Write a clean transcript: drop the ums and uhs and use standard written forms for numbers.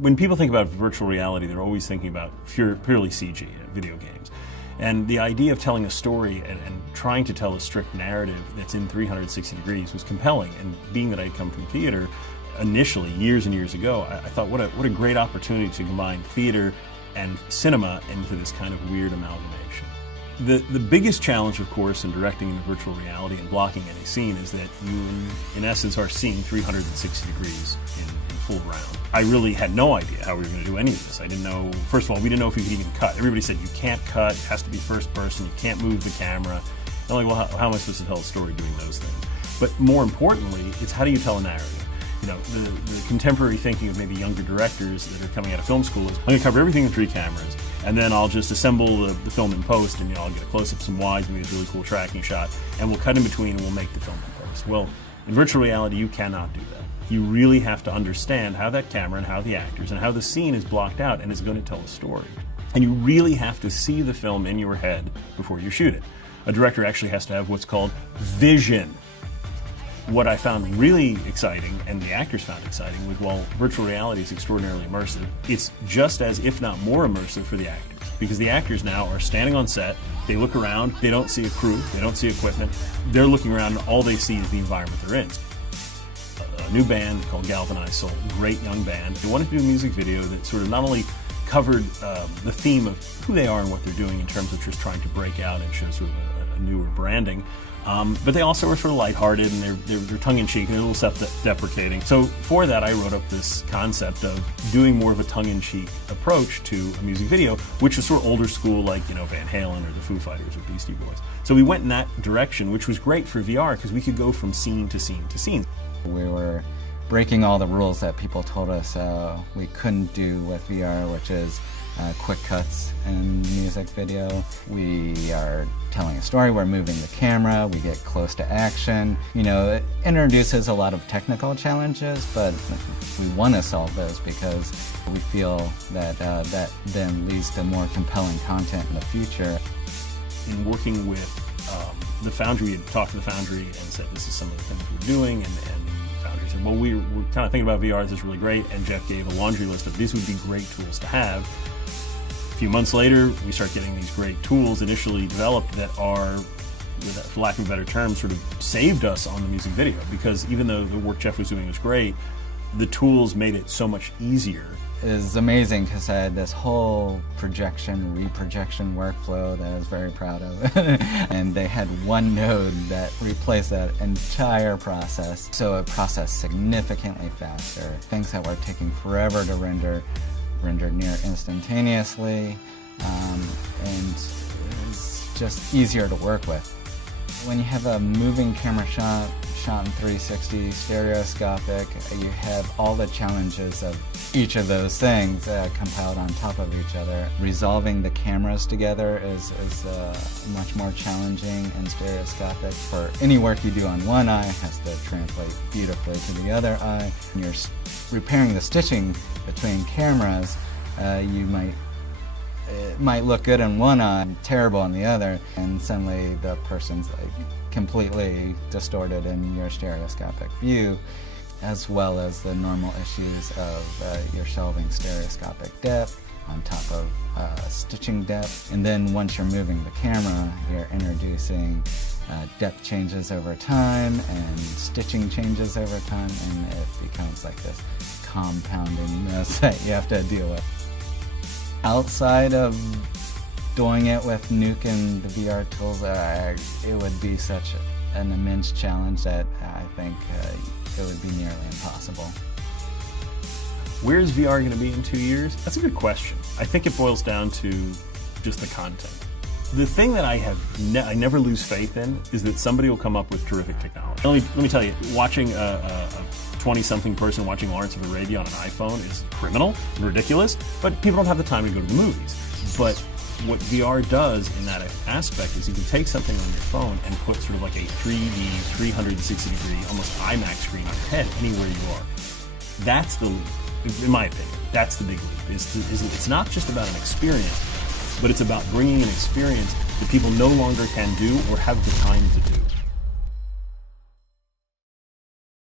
when people think about virtual reality, they're always thinking about purely CG, video games. And the idea of telling a story and trying to tell a strict narrative that's in 360 degrees was compelling. And being that I'd come from theater initially, years and years ago, I thought what a great opportunity to combine theater and cinema into this kind of weird amalgamation. The biggest challenge, of course, in directing in virtual reality and blocking any scene is that you, in essence, are seeing 360 degrees in full round. I really had no idea how we were going to do any of this. I didn't know, first of all, we didn't know if we could even cut. Everybody said, you can't cut, it has to be first person, you can't move the camera. And I'm like, well, how am I supposed to tell a story doing those things? But more importantly, it's how do you tell a narrative? You know, the contemporary thinking of maybe younger directors that are coming out of film school is, I'm going to cover everything with 3 cameras, and then I'll just assemble the film in post, and I'll get a close-up, some wides, maybe this really cool tracking shot, and we'll cut in between and we'll make the film in post. Well, in virtual reality, you cannot do that. You really have to understand how that camera and how the actors and how the scene is blocked out and is going to tell a story. And you really have to see the film in your head before you shoot it. A director actually has to have what's called vision. What I found really exciting, and the actors found exciting, was while virtual reality is extraordinarily immersive, it's just as, if not more immersive for the actors. Because the actors now are standing on set, they look around, they don't see a crew, they don't see equipment, they're looking around and all they see is the environment they're in. A new band called Galvanized Soul, great young band. They wanted to do a music video that sort of not only covered the theme of who they are and what they're doing in terms of just trying to break out and show sort of a newer branding, but they also were sort of lighthearted and they're tongue-in-cheek and they're a little self-deprecating. So for that, I wrote up this concept of doing more of a tongue-in-cheek approach to a music video, which was sort of older school, like, you know, Van Halen or the Foo Fighters or Beastie Boys. So we went in that direction, which was great for VR because we could go from scene to scene to scene. We were breaking all the rules that people told us we couldn't do with VR, which is quick cuts in music video. We are telling a story, we're moving the camera, we get close to action. You know, it introduces a lot of technical challenges, but we want to solve those because we feel that that then leads to more compelling content in the future. In working with the Foundry, we had talked to the Foundry and said this is some of the things we're doing, and Foundry said, well, we're kind of thinking about VR, this is really great, and Jeff gave a laundry list of these would be great tools to have. A few months later, we start getting these great tools initially developed that are, for lack of a better term, sort of saved us on the music video, because even though the work Jeff was doing was great, the tools made it so much easier. It was amazing because I had this whole projection, reprojection workflow that I was very proud of. And they had one node that replaced that entire process. So it processed significantly faster. Things that were taking forever to rendered near instantaneously. And it was just easier to work with. When you have a moving camera shot in 360, stereoscopic, you have all the challenges of each of those things compiled on top of each other. Resolving the cameras together is much more challenging and stereoscopic. For any work you do on one eye, it has to translate beautifully to the other eye. When you're repairing the stitching between cameras, it might look good in one eye, terrible in the other, and suddenly the person's like completely distorted in your stereoscopic view, as well as the normal issues of your shelving stereoscopic depth on top of stitching depth. And then once you're moving the camera, you're introducing depth changes over time and stitching changes over time, and it becomes like this compounding mess that you have to deal with. Outside of doing it with Nuke and the VR tools, it would be such an immense challenge that I think it would be nearly impossible. Where's VR going to be in 2 years? That's a good question. I think it boils down to just the content. The thing that I never lose faith in is that somebody will come up with terrific technology. Let me tell you, watching a 20-something person watching Lawrence of Arabia on an iPhone is criminal and ridiculous, but people don't have the time to go to the movies. But what VR does in that aspect is you can take something on your phone and put sort of like a 3D, 360-degree, almost IMAX screen on your head anywhere you are. That's the leap, in my opinion. That's the big leap. It's not just about an experience, but it's about bringing an experience that people no longer can do or have the time to